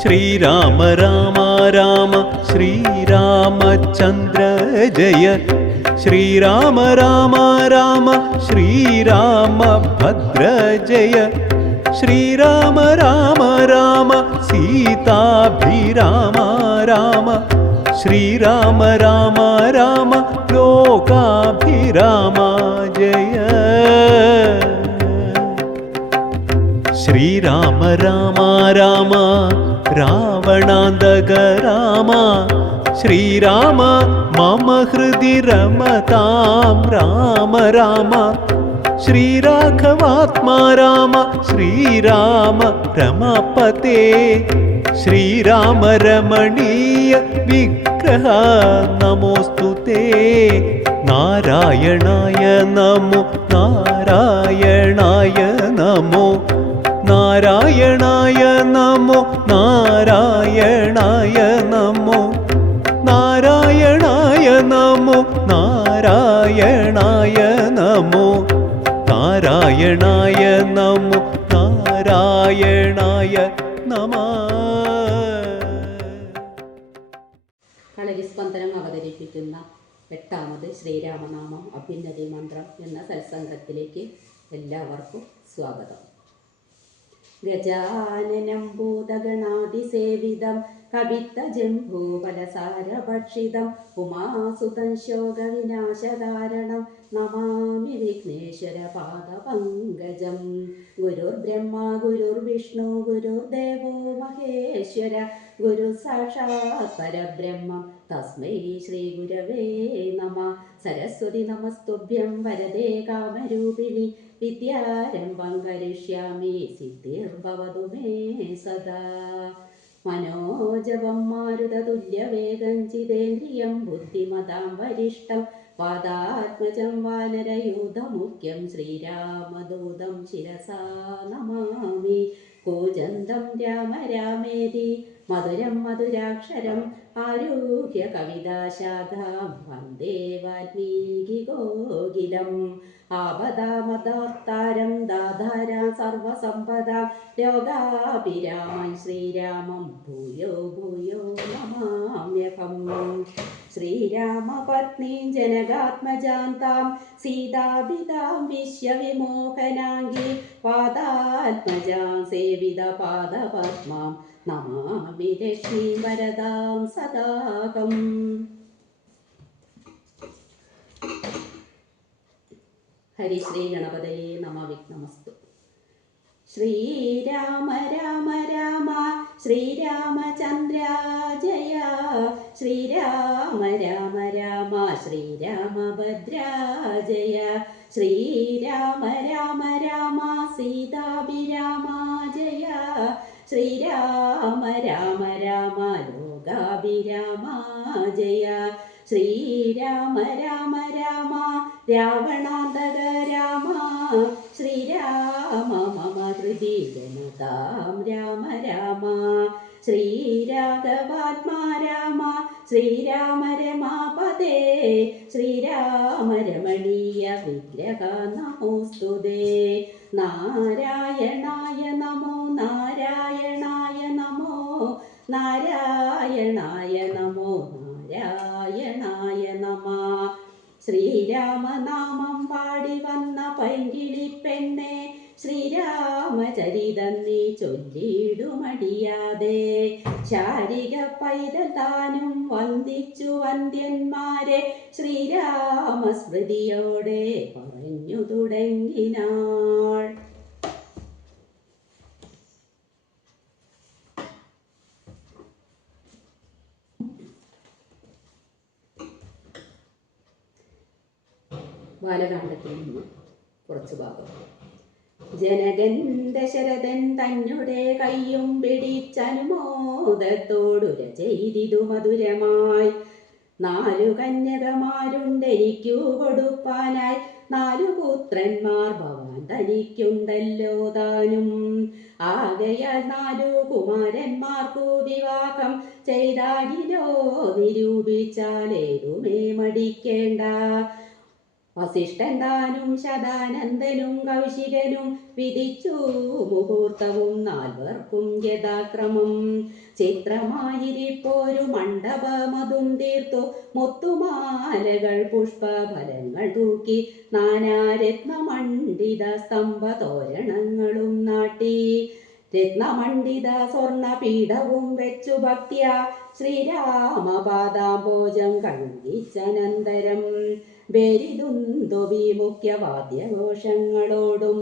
ശ്രീരാമ രാമ രാമ ശ്രീരാമചന്ദ്ര ജയ ശ്രീരാമ രാമ രാമ ശ്രീരാമഭദ്ര ജയ ശ്രീരാമ രാമ രാമ സീതാഭിരാമ രാമ ശ്രീരാമ രാമ രാമ ലോകാഭിരാമ ജയ ശ്രീരാമ രാമ രാമ രാവണാന്തക രാമ ശ്രീരാമ മമ ഹൃദി രമതാം രാമ രാമ ശ്രീരാഘവാത്മാ രാമ ശ്രീരാമ രമപതേ ശ്രീരാമ രമണീയ വിഗ്രഹ നമോസ്തുതേ നാരായണായ നമോ നാരായണായ നമോ നാരായണായ നമോ നാരായണായ നമോ നാരായണായ നമോ നാരായണായ നമോ നാരായണായ നമോ നാരായണായ നമഃ. കളരിസ്പന്ദനം അവതരിപ്പിക്കുന്ന 8ാമത് ശ്രീരാമനാമം അഭ്യുന്നതി മന്ത്രം എന്ന സത്സംഗത്തിലേക്ക് എല്ലാവർക്കും സ്വാഗതം. ഗജാനനം ഭൂതഗണാതിസേവിതം കവിത്തജംഭൂഫലസാരഭക്ഷിതം ഉമാസുതം ശോകവിനാശകാരണം നമാമി വിഘ്നേശ്വര പാദപങ്കജം. ഗുരുർബ്രഹ്മ ഗുരുർവിഷ്ണു ഗുരുർദേവോ മഹേശ്വര ഗുരു സാക്ഷാത് പരബ്രഹ്മം തസ്മൈ ശ്രീ ഗുരവേ നമഃ. സരസ്വതി നമസ്തുഭ്യം വരദേ കാമരൂപിണി വിദ്യാരംഭം കരിഷ്യാമി സിദ്ധിർഭവതു മേ സദാ. മനോജവം മാരുതതുല്യവേഗം ജിതേന്ദ്രിയം ബുദ്ധിമതാം വരിഷ്ടം വാദാത്മജം വാനരയൂഥമുഖ്യം ശ്രീരാമദൂതം ശിരസാ നമാമി. കൂജന്തം രാമ രാമേതി മധുരം മധുരാക്ഷരം ആരുഹ്യ കവിതാശാഖാം വന്ദേ വാൽമീകികോകിലം. ആപദാമദാർത്താരം ദാധാരാം സർവസമ്പദാം ലോകാഭിരാമം ശ്രീരാമം ഭൂയോ ഭൂയോ നമാമ്യഹം. ശ്രീരാമപത്നീം ജനകാത്മജാന്താം സീതാഭിതാം വിശ്വവിമോഹനാംഗീ പാദാത്മജാം സേവിതപാദപദ്മാം നമാമി ലക്ഷ്മീം വരദാം സദാകം. ഹരിശ്രീ ഗണപതയേ നമ. വിഘ്നമസ്തു. ശ്രീരാമ രാമ രാമ ശ്രീരാമചന്ദ്ര ജയ ശ്രീരാമ രാമ രാമ ശ്രീരാമഭദ്ര ജയ ശ്രീരാമ രാമ രാമ സീതാഭിരാമ ജയ ശ്രീരാമ രാമ രാമ ലോകാഭിരാമ ജയ ശ്രീരാമ രാമ രാമ രാവണാന്തക രാമ ശ്രീരാമ മമ ഹൃദി ജനതാം രാമ രാമ ശ്രീരാഘവാത്മാ രാമ ശ്രീരാമ രമാപതേ ശ്രീരാമ രമണീയ വിഗ്രഹ നമോസ്തുതേ. നാരായണായ നമോ നാരായണായ നമോ നാരായണായ നമോ നാരായണായ നമഃ. ശ്രീരാമനാമം പാടി വന്ന പൈങ്കിളിപ്പെണ്ണെ ശ്രീരാമചരിതം നീ ചൊല്ലിടുമടിയാതെ. ശാരിക പൈതൽ താനും വന്ദിച്ചു വന്ദ്യന്മാരെ ശ്രീരാമസ്മൃതിയോടെ പറഞ്ഞു തുടങ്ങിനാൾ. ബാലകാണ്ഡത്തിൽ നിന്ന് കുറച്ചു ഭാഗം. ജനകൻ ദശരഥൻ തന്നെ കയ്യും പിടിച്ചനുമോദത്തോടുര ചെയ്തിതു മധുരമായി. 4 കന്യകമാരുണ്ടെനിക്കു കൊടുപ്പാനായി 4 പുത്രന്മാർ ഭവാൻ തനിക്കുണ്ടല്ലോ താനും. ആകയാൽ 4 കുമാരന്മാർക്കു വിവാഹം ചെയ്താകിലോ നിരൂപിച്ചാലേതുമേ മടിക്കേണ്ട. വസിഷ്ഠൻ താനും ശതാനന്ദനും കൗശികനും വിധിച്ചു മുഹൂർത്തവും നാൽവർക്കും യഥാക്രമം. ചിത്രമായിരിപ്പോരു മണ്ഡപമതും തീർത്തു മുത്തുമാലകൾ പുഷ്പഫലങ്ങൾ തൂക്കി നാനാരത്നമണ്ഡിത സ്തംഭ തോരണങ്ങളും നാട്ടി. രത്നമണ്ഡിത സ്വർണപീഠവും വെച്ചു ഭക്തിയ ശ്രീരാമപാദാംബോജം കഴുകിച്ചനന്തരം ബേരിതുന്തുവി മുഖ്യവാദ്യഘോഷങ്ങളോടും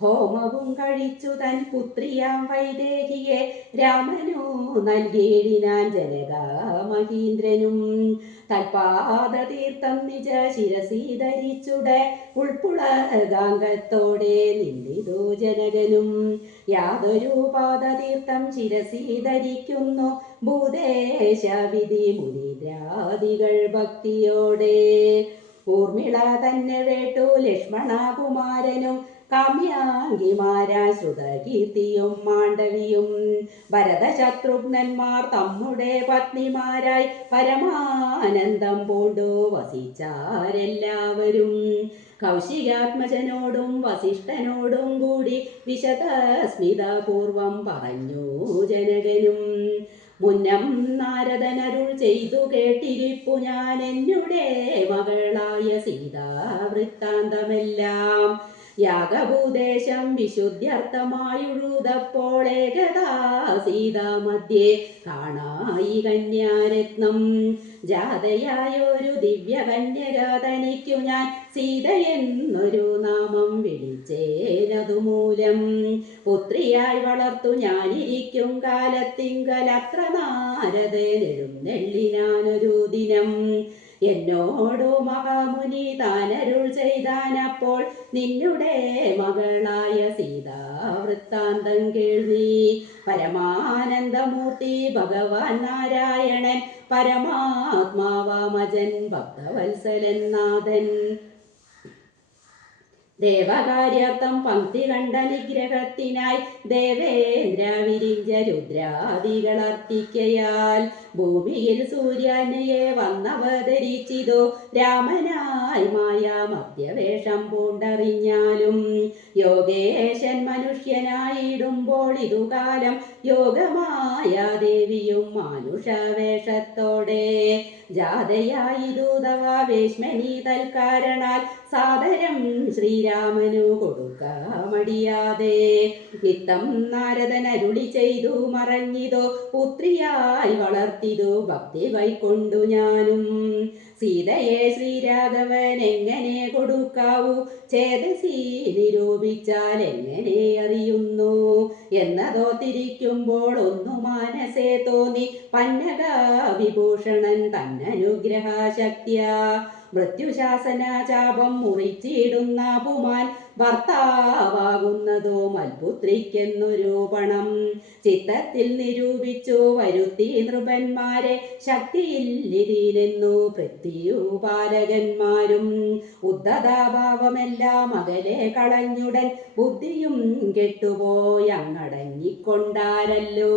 ഹോമവും കഴിച്ചു തൻ പുത്രിയാം വൈദേഹിയെ രാമനു നൽകിയിടിനാൻ ജനകാമഹീന്ദ്രനും. തൽപാദതീർത്ഥം നിജ ശിരസി ധരിച്ചുടെ ഉൾപ്പുളകാംഗത്തോടെ നിന്ദിതു ജനകനും. യാതൊരു പാദതീർത്ഥം ശിരസി ധരിക്കുന്നു ഭൂദേശവിധി മുനിദ്രാദികൾ ഭക്തിയോടെ. ഊർമിള തന്നെ വേട്ടു ലക്ഷ്മണകുമാരനും കാമ്യാംഗിമാരാ ശ്രുതകീർത്തിയും മാണ്ഡവിയും ഭരതശത്രുഘ്നന്മാർ തമ്മുടെ പത്നിമാരായി പരമാനന്ദം പൂണ്ടു വസിച്ചാരെല്ലാവരും. കൗശികാത്മജനോടും വസിഷ്ഠനോടും കൂടി വിശദസ്മിതപൂർവം പറഞ്ഞു ജനകനും. മുന്നം നാരദനരുൾ ചെയ്തു കേട്ടിരിപ്പു ഞാൻ എന്നുടെ മകളായ സീതാ വൃത്താന്തമെല്ലാം. യാഗഭൂദേശം വിശുദ്ധ്യർത്ഥമായുഴുതപ്പോൾ ഏകദാ സീതാമധ്യേ കാണായി കന്യാരത്നം. ജാതയായൊരു ദിവ്യകന്യക തനിക്കു ഞാൻ സീതയെന്നൊരു നാമം വിളിച്ചേനതുമൂലം. പുത്രിയായി വളർത്തു ഞാനിരിക്കും കാലത്തിങ്കൽ അത്ര നാരദനെഴുന്നെള്ളിനാനൊരു ദിനം. എന്നോടു മഹാമുനി താനരുൾ ചെയ്താനപ്പോൾ നിന്നുടെ മകളായ സീതാ വൃത്താന്തം കേൾവി. പരമാനന്ദമൂർത്തി ഭഗവാൻ നാരായണൻ പരമാത്മാവാമജൻ ഭക്തവത്സലൻ നാഥൻ. ദേവകാര്യാർത്ഥം പങ്ക്തി കണ്ട നിഗ്രഹത്തിനായി ദേവേന്ദ്ര വിരിഞ്ച രുദ്രാദികളർത്തിക്കയാൽ ഭൂമിയിൽ സൂര്യാനയെ വന്നവതരിച്ചിതോ രാമനായി മായാമധ്യവേഷം പൂണ്ടറിഞ്ഞാലും. യോഗേശൻ മനുഷ്യനായിടുമ്പോൾ ഇതുകാലം യോഗമായാദേവിയും മാനുഷവേഷത്തോടെ ജാതയായിതു തവ വേശ്മനി തൽക്കാരണാൽ സാദരം ശ്രീരാമനു കൊടുക്കാമടിയാതെ. വിത്തം നാരദൻ അരുളി ചെയ്തു മറഞ്ഞിതോ പുത്രിയായി വളർത്തിതു ഭക്തി കൈക്കൊണ്ടു ഞാനും. സീതയെ ശ്രീരാഘവൻ എങ്ങനെ കൊടുക്കാവൂ ചേതസി നിരൂപിച്ചാൽ എങ്ങനെ അറിയുന്നു എന്നതോത്തിരിക്കുമ്പോൾ ഒന്നു മാനസേ തോന്നി പന്നക വിഭൂഷണൻ തന്നനുഗ്രഹശക്തിയാ. മൃത്യുശാസന ചാപം മുറിച്ചിടുന്ന പുമാൻ ഭർത്താവാകുന്നതോ മൽപുത്രിക്കെന്നൊരു പണം ചിത്തത്തിൽ നിരൂപിച്ചു വരുത്തി നൃപന്മാരെ. ശക്തിയില്ലിതിനെന്നു പൃഥ്വിയുപാലകന്മാരും ഉദ്ധതാഭാവമെല്ലാം അകലെ കളഞ്ഞുടൻ ബുദ്ധിയും കെട്ടുപോയങ്ങടങ്ങിക്കൊണ്ടാരല്ലോ.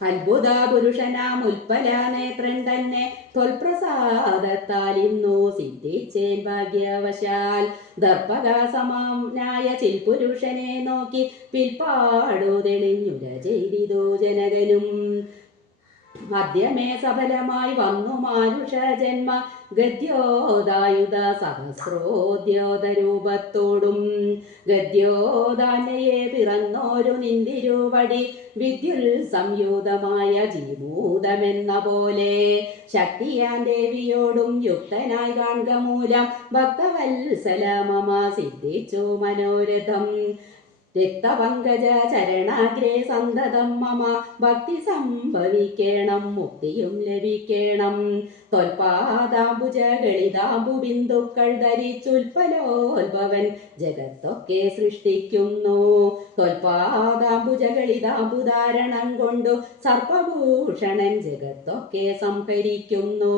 അത്ഭുത പുരുഷനാം ഉൽപ്പല നേത്രൻ തന്നെ ത്വൽപ്രസാദത്താൽ ഇന്നു സിദ്ധിച്ചേൻ ഭാഗ്യവശാൽ. ദർപ്പക സമാനായ ചിൽപുരുഷനെ നോക്കി പിൽപ്പാടു തെളിഞ്ഞുര ചെയ്തിതു ജനകനും. മധ്യമേ സഫലമായി വന്നു മാനുഷ ജന്മ ഗദ്യോദായുധ സഹസ്രോദ്യോതരൂപത്തോടും. ഗദ്യോദാനയെ പിറന്നോരു നിന്തിരുവടി വിദ്യുൽ സംയൂതമായ ജീമൂതമെന്ന പോലെ. ശക്തിയാൻ ദേവിയോടും യുക്തനായി കാൺക മൂലം ഭക്തവത്സല മമ സിദ്ധിച്ചു മനോരഥം. രക്തപങ്കജ ചരണാഗ്രേ സന്തതം മമ ഭക്തി സംഭവിക്കേണം മുക്തിയും ലഭിക്കേണം. ത്വൽപാദാംബുജ ഗളിതാംബു ബിന്ദുക്കൾ ധരിച്ചുൽപ്പലോത്ഭവൻ ജഗത്തൊക്കെ സൃഷ്ടിക്കുന്നു. ത്വൽപാദാംബുജ ഗളിതാംബുധാരണം കൊണ്ടു സർപ്പഭൂഷണൻ ജഗത്തൊക്കെ സംഹരിക്കുന്നു.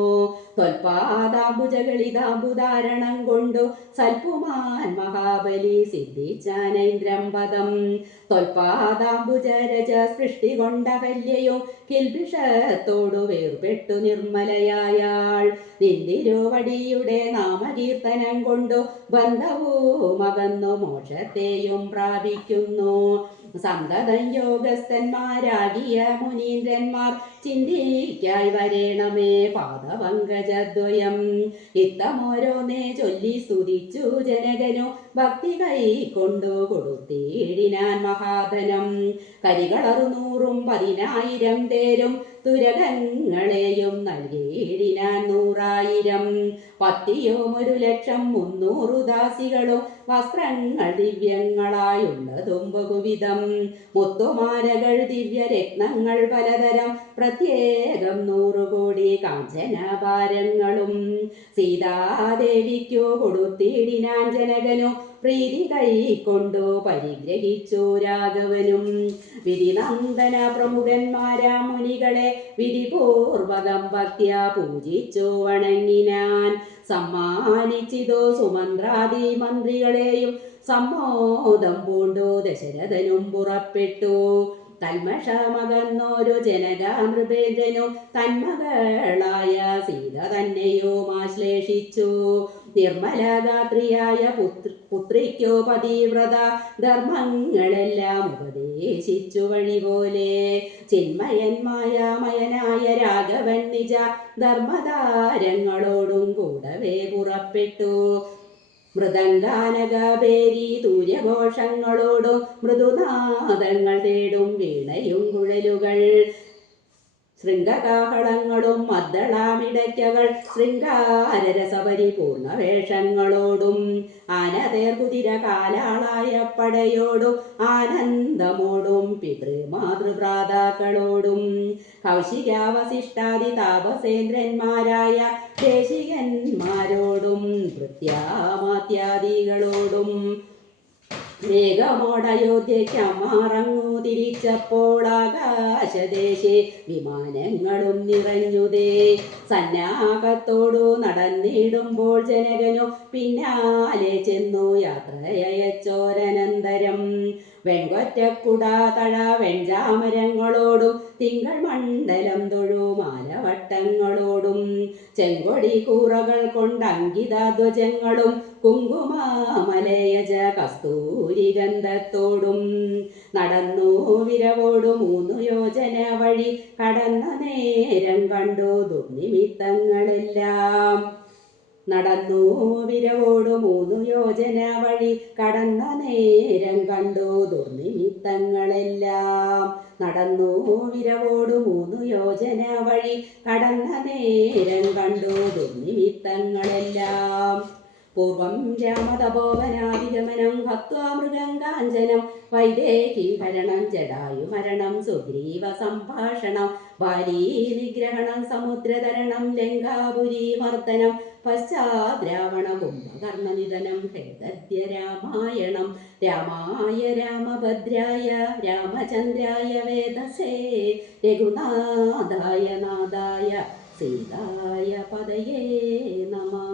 ത്വൽപാദാംബുജ ഗളിതാംബുധാരണം കൊണ്ടു സൽപുമാൻ മഹാബലി സിദ്ധിച്ചാനൈന്ദ്രം പദം തൊൽപാദാംബുജരജ സൃഷ്ടി കൊണ്ട കല്യയും കിൽബിഷത്തോടു വേർപെട്ടു നിർമ്മലയായാൾ നിന്തിരുവടിയുടെ നാമകീർത്തനം കൊണ്ടു ബന്ധവും അകന്നു മോക്ഷത്തെയും പ്രാപിക്കുന്നു. സന്തതം യോഗസ്ഥന്മാരാകിയ മുനീന്ദ്രന്മാർ ചിന്തിക്കായി വരേണമേ പാദപങ്കജദ്വയം ഇത്തമോരോന്നേ ചൊല്ലി സ്തുതിച്ചു ജനകനു ഭക്തി കൈക്കൊണ്ടു കൊടുത്തിടിനാൻ മഹാധനം കരികളറുനൂറും 10,000 തേരും തുരകങ്ങളെയും നൽകിയിടിനാൻ 100,000 പത്തിയും 1,00,300 ദാസികളും വസ്ത്രങ്ങൾ ദിവ്യങ്ങളായുള്ളതും ബഹുവിധം മുത്തുമാലകൾ ദിവ്യരത്നങ്ങൾ പലതരം പ്രത്യേകം 100 കോടി കാഞ്ചനഭാരങ്ങളും സീതാദേവിക്കു കൊടുത്തിടിനാൻ ജനകനു പ്രീതി കൈക്കൊണ്ടു പരിഗ്രഹിച്ചു രാഘവനും വിധിനന്ദന പ്രമുഖന്മാരാ മുനികളെ വിധിപൂർവകം ഭക്ത്യാ പൂജിച്ചു വണങ്ങിനാൻ സമ്മാനിച്ചിതോ സുമന്ത്രാദി മന്ത്രികളെയും സമ്മോദം പൂണ്ടു ദശരഥനും പുറപ്പെട്ടു കൽമഷമകന്നോരു ജനക നൃപേന്ദ്രനു തന്മകളായ സീത തന്നെയും ആശ്ലേഷിച്ചു നിർമ്മലഗാത്രിയായ പുത്രിക്കു പതിവ്രത ധർമ്മങ്ങളെല്ലാം ഉപദേശിച്ചു വഴിപോലെ ചിന്മയന്മായാമയനായ രാഘവൻ നിജ ധർമ്മധാരങ്ങളോടും കൂടവേ പുറപ്പെട്ടു മൃദംഗാനകബേരി തൂര്യഘോഷങ്ങളോടും മൃദുനാദങ്ങൾ തേടും വീണയും കുഴലുകൾ ശൃംഗകാഹളങ്ങളും മദ്ദളാമിടയ്ക്കകൾ ശൃംഗാരരസപരിപൂർണ വേഷങ്ങളോടും ആനതേർ കുതിര കാലാളായ പടയോടും ആനന്ദമോടും പിതൃമാതൃഭ്രാതാക്കളോടും കൗശികാവശിഷ്ടാദി താപസേന്ദ്രന്മാരായ ദേശികന്മാരോടും ഭൃത്യാമാത്യാദികളോടും മേഘമോടയോധ്യയ്ക്കമാറങ്ങു തിരിച്ചപ്പോൾ ആകാശദേശേ വിമാനങ്ങളും നിറഞ്ഞുതേ സന്നാഹത്തോടു നടന്നിടുമ്പോൾ ജനകനു പിന്നാലെ ചെന്നു യാത്രയച്ചോരനന്തരം വെൺകൊറ്റക്കുട തഴ വെഞ്ചാമരങ്ങളോടും തിങ്കൾ മണ്ഡലം തൊഴുമാലവട്ടങ്ങളോടും ചെങ്കൊടി കൂറകൾ കൊണ്ടങ്കിത ധ്വജങ്ങളും കുങ്കുമമലയജ കസ്തൂരി ഗന്ധത്തോടും നടന്നു വിരവോടു 3 യോജന വഴി കടന്ന നേരം കണ്ടു ദുർനിമിത്തങ്ങളെല്ലാം നടന്നു വിരവോടു 3 യോജന വഴി കടന്ന നേരം കണ്ടു ദുർനിമിത്തങ്ങളെല്ലാം നടന്നു വിരവോടു 3 യോജന വഴി കടന്ന നേരം കണ്ടു ദുർനിമിത്തങ്ങളെല്ലാം പൂർവം രാമതപോവനാധിഗമനം ഹത്വാ മൃഗം കാഞ്ചനം വൈദേഹീഹരണം ജടായുമരണം സുഗ്രീവ സംഭാഷണം ബാലീ നിഗ്രഹണം സമുദ്രതരണം ലങ്കാപുരീ മർദ്ദനം പശ്ചാദ്രാവണ കുംഭകർണനിധനം ഹേതദ്യ രാമായണം രാമായ രാമഭദ്രായ രാമചന്ദ്രായ വേദസേ രഘുനാഥായ നാഥായ സീതായ പദയേ നമഃ.